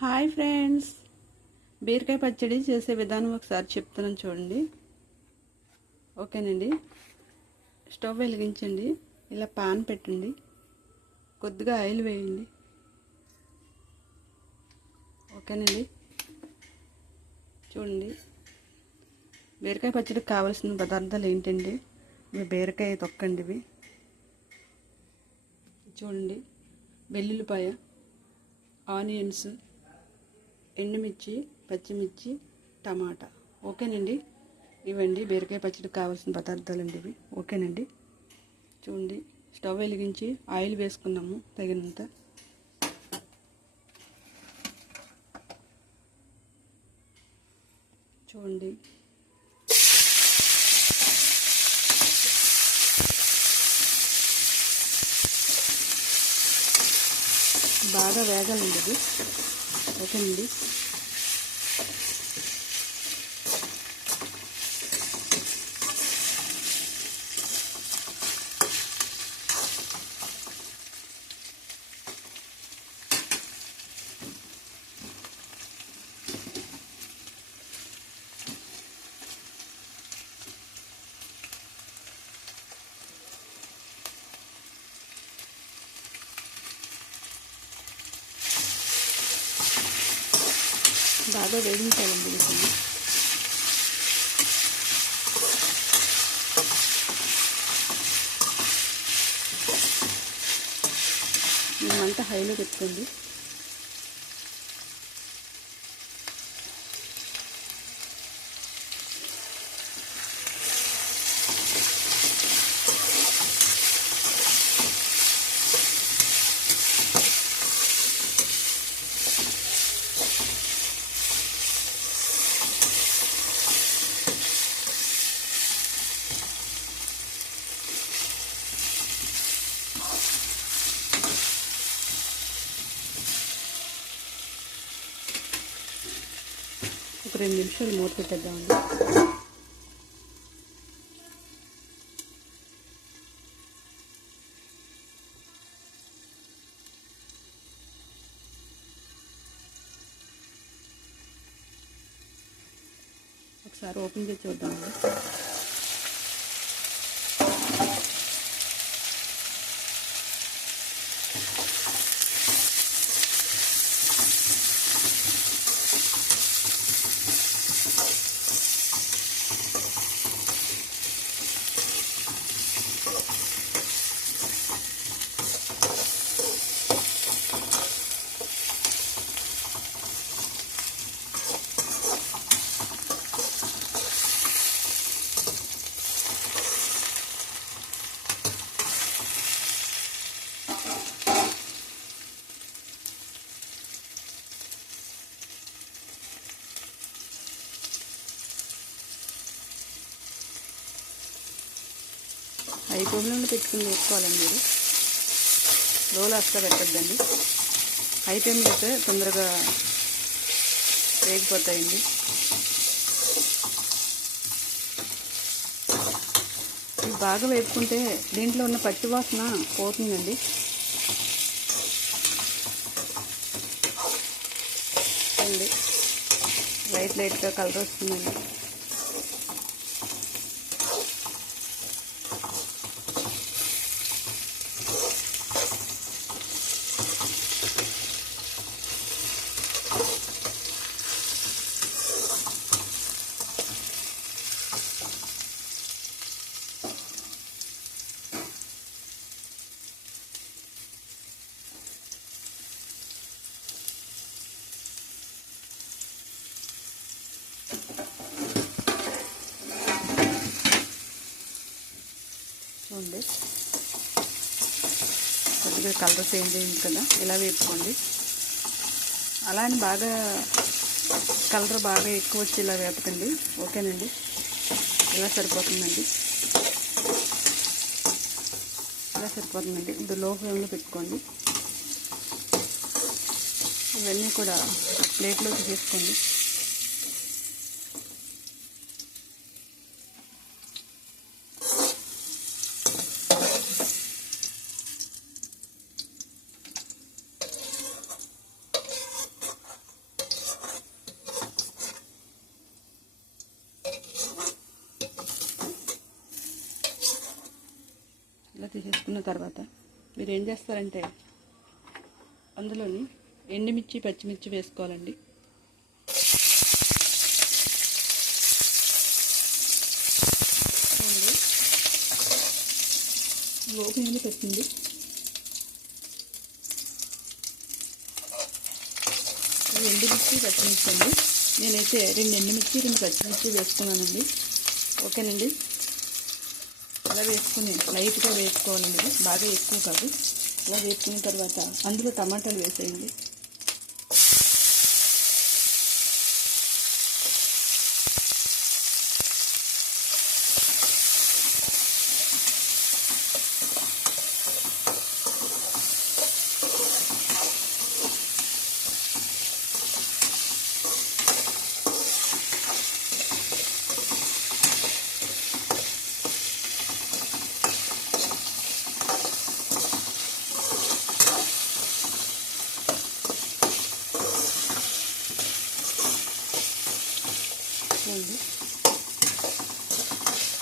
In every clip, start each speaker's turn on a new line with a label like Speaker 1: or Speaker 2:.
Speaker 1: Hi friends. బీరకాయ పచ్చడి చేసే విధానం ఒకసారి చెప్తున్నాను చూడండి. ఓకేనండి. స్టవ్ వెలిగించండి. ఇలా పాన్ పెట్టండి. కొద్దిగా ఆయిల్ వేయండి. ఓకేనండి. చూడండి. బీరకాయ పచ్చడికి కావాల్సిన పదార్థాలు ఏంటండి? ఇవి బీరకాయ తొక్కండి ఇవి. చూడండి. వెల్లుల్లిపాయ ఆనియన్స్ ఎండుమిర్చి పచ్చిమిర్చి టమాటా. ఓకేనండి? ఇవండి బీరకాయ పచ్చడికి కావాల్సిన పదార్థాలండి ఇవి. ఓకేనండి? చూడండి. స్టవ్ వెలిగించి ఆయిల్ వేసుకున్నాము తగినంత. చూడండి. బాగా వేగాలండి ఇది. ఓకేనండి బాగా వేగించాలండి వీటిని మేమంతా హైలో పెట్టుకోండి. రెండు నిమిషాలు మూత పెట్టేద్దామండి ఒకసారి ఓపెన్ చేసి చూద్దామండి హై ఫ్లేమ్లో పెట్టుకుని వేసుకోవాలండి మీరు. రోల్ అస్సలు పెట్టద్దండి. హై ఫ్లేమ్ పెడితే తొందరగా వేగిపోతాయండి. ఇవి బాగా వేపుకుంటే దీంట్లో ఉన్న పచ్చి వాసన పోతుందండి. అండి లైట్ లైట్గా కలర్ వస్తుందండి. చూడండి కొద్దిగా కలర్ చేంజ్ అయింది కదా ఇలా వేపుకోండి అలా అని బాగా కలర్ బాగా ఎక్కువ వచ్చి ఇలా వేపకండి. ఓకేనండి? ఇలా సరిపోతుందండి. ఇలా సరిపోతుందండి. ఇప్పుడు లో ఫ్లేమ్లో పెట్టుకోండి. ఇవన్నీ కూడా ప్లేట్లోకి తీసుకోండి వేసేసుకున్న తర్వాత మీరు ఏం చేస్తారంటే అందులోని ఎండుమిర్చి పచ్చిమిర్చి వేసుకోవాలండి. చూడండి. ఓపెన్ అయింది పెట్టింది ఎండుమిర్చి పచ్చిమిర్చి అండి. నేనైతే రెండు ఎండుమిర్చి రెండు పచ్చిమిర్చి వేసుకున్నానండి. ఓకేనండి? అలా వేసుకుని లైట్గా వేసుకోవాలండి బాగా ఎక్కువ కాదు. అలా వేసుకున్న తర్వాత అందులో టమాటాలు వేసేయండి చూడండి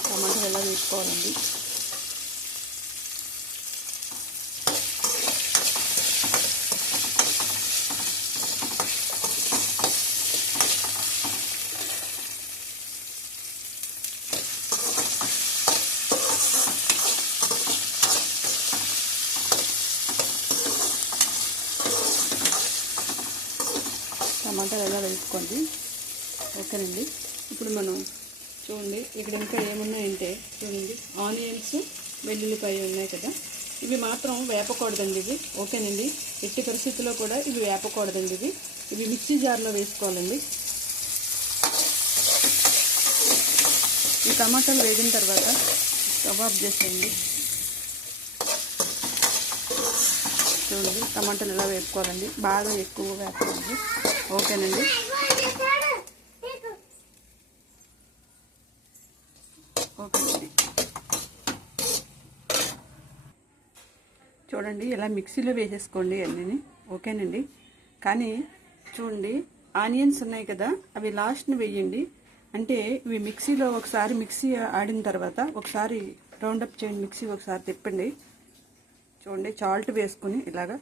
Speaker 1: టమాటాలు ఎలా వేసుకోవాలండి. టమాటాలు ఎలా వేసుకోండి? ఓకేనండి. ఇప్పుడు మనం చూడండి. ఇక్కడ ఇంకా ఏమున్నాయంటే చూడండి. ఆనియన్స్ వెల్లుల్లిపాయ ఉన్నాయి కదా. ఇవి మాత్రం వేపకూడదండి ఇవి. ఓకేనండి. ఎట్టి పరిస్థితుల్లో కూడా ఇవి వేపకూడదండి ఇవి. ఇవి మిక్సీ జార్లో వేసుకోవాలండి. ఈ టమాటాలు వేగిన తర్వాత కబాబ్ చేసేయండి. చూడండి టమాటాలు ఎలా వేపుకోవాలండి. బాగా ఎక్కువ వేపకూడదు. ఓకేనండి. చూడండి ఇలా మిక్సీలో వేసేసుకోండి అన్నీ ఓకేనండి? కానీ చూడండి ఆనియన్స్ ఉన్నాయి కదా అవి లాస్ట్ని వేయండి. అంటే ఇవి మిక్సీలో ఒకసారి మిక్సీ ఆడిన తర్వాత ఒకసారి రౌండప్ చేయండి మిక్సీ ఒకసారి తిప్పండి. చూడండి చాల్ట్ వేసుకుని ఇలాగా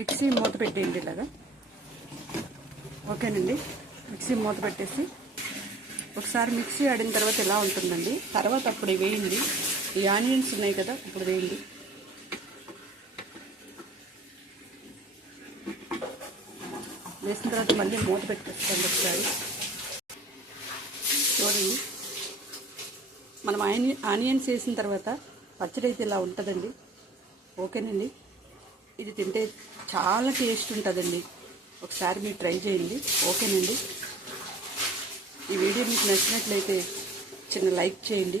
Speaker 1: మిక్సీ మూత పెట్టేయండి ఇలాగా. ఓకేనండి? మిక్సీ మూత పెట్టేసి ఒకసారి మిక్సీ ఆడిన తర్వాత ఎలా ఉంటుందండి? తర్వాత అప్పుడు వేయండి. ఈ ఆనియన్స్ ఉన్నాయి కదా ఇప్పుడు వేయండి. వేసిన తర్వాత మళ్ళీ మూత పెట్టేసుకోండి ఒకసారి. చూడండి. మనం ఆని ఆనియన్స్ వేసిన తర్వాత పచ్చడి అయితే ఇలా ఉంటుందండి. ఓకేనండి? ఇది తింటే చాలా టేస్ట్ ఉంటుందండి. ఒకసారి మీరు ట్రై చేయండి. ఓకేనండి? ఈ వీడియో మీకు నచ్చినట్లయితే చిన్న లైక్ చేయండి.